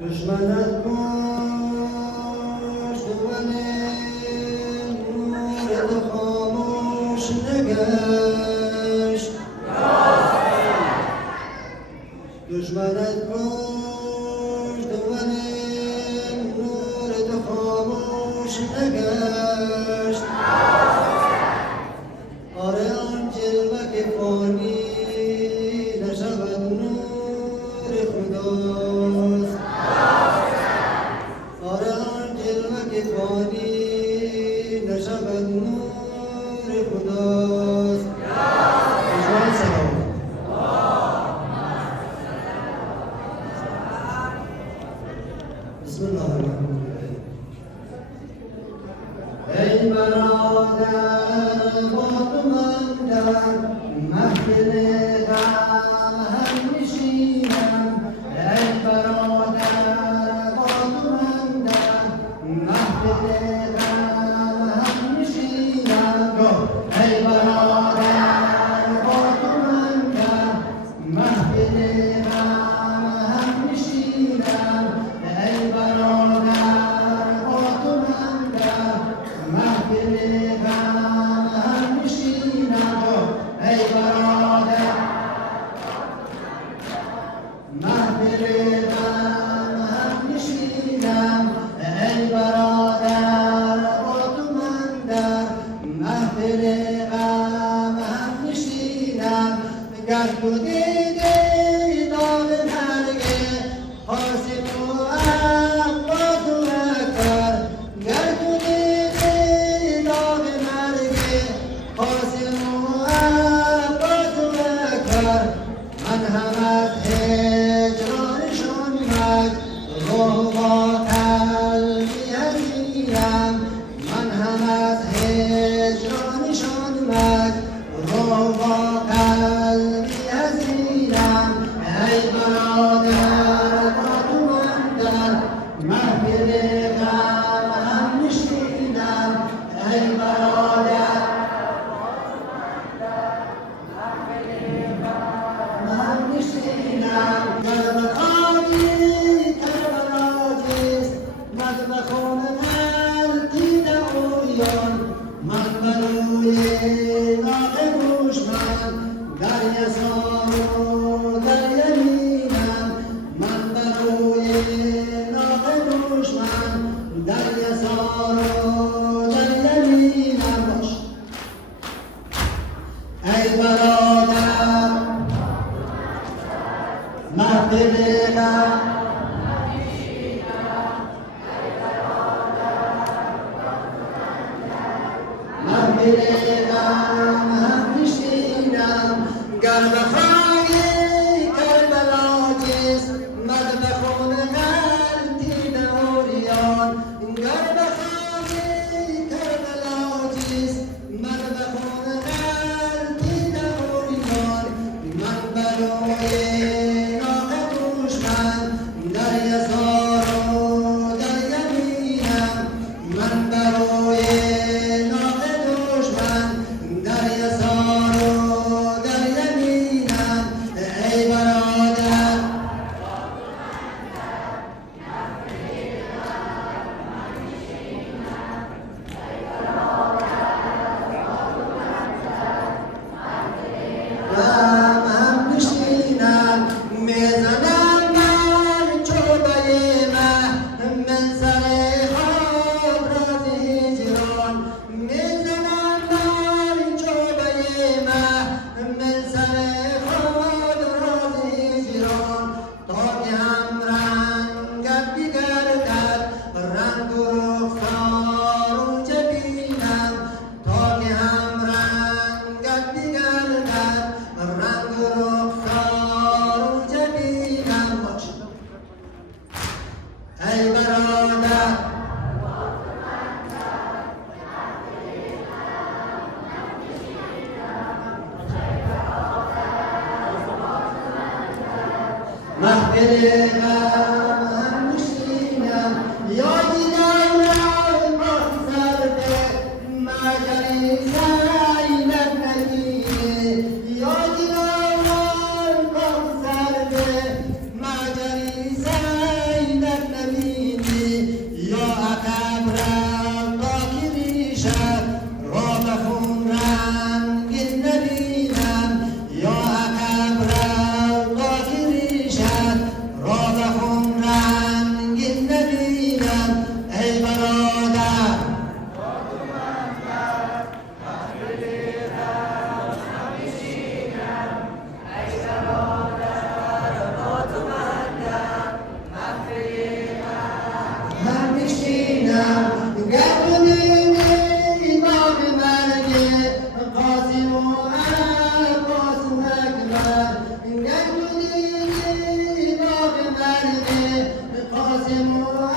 دشمنت کشت ولی نورت خاموش نگشت. دشمنت کشت ولی نورت خاموش نگشت. آره آن جلوه که فانی نشود نور خداست. آره آن جلوه که فانی نشود نور خداست. دشمن سلام. بسم الله الرحمن الرحیم. ای برادر با تو من در محفل غم هم نشینم. ای برادر با تو من در محفل غم هم نشینم. ای برادر با تو من در محفل غم هم نشینم. ای برادر با تو من در محفل غم هم نشینم. ای برادر محفل غم هم نشینم. ای برادر با تو من در محفل غم هم نشینم. گر تو دیدی داغ مرگ حاسب و عباس و اکبر. گر تو دیدی داغ مرگ حاسب و عباس و اکبر. من هم از هجرانشان مجروح با قلبی حزینم. من هم از هجرانشان مجروح با قلبی حزینم. ای برادر با تو من در محفل غم هم نشینم. ای برادر من نشینم. مذبخانی کربلا جست مذبخان غلطید اوریان. من بروی ناق دشمن در یسار و در یمینم. من بروی ناق دشمن در یسار و در یمینم. باش ای برادر محفل غم محفل غم هم نشینم. گر بخواهی کربلا جست مذبخان غلطید اوریان. گر بخواهی کربلا جست مذبخان غلطید اوریان. من بروی ناق دشمن در یسار و در یمینم. من بروی ناق دشمن در یسار و در یمینم. ای برادر غم هم نشینم. میزنم بر چوبه مه من سر خود راز هجران. میزنم بر چوبه مه من سر خود راز هجران. تا که هم رنگت بگردد رنگ و رخسار و جبینم. تا که هم رنگت بگردد رنگ و رخسار و جبینم. باش ای برادر محفل غم هم نشینم. یادی دارم آن سرده مجری زینب نگیره. یادی دارم آن سرده مجری زینب ای برادر هم میشینم گردونین امام مرگ قاسم و عباس اکبر گردونین امام مرگ قاسم و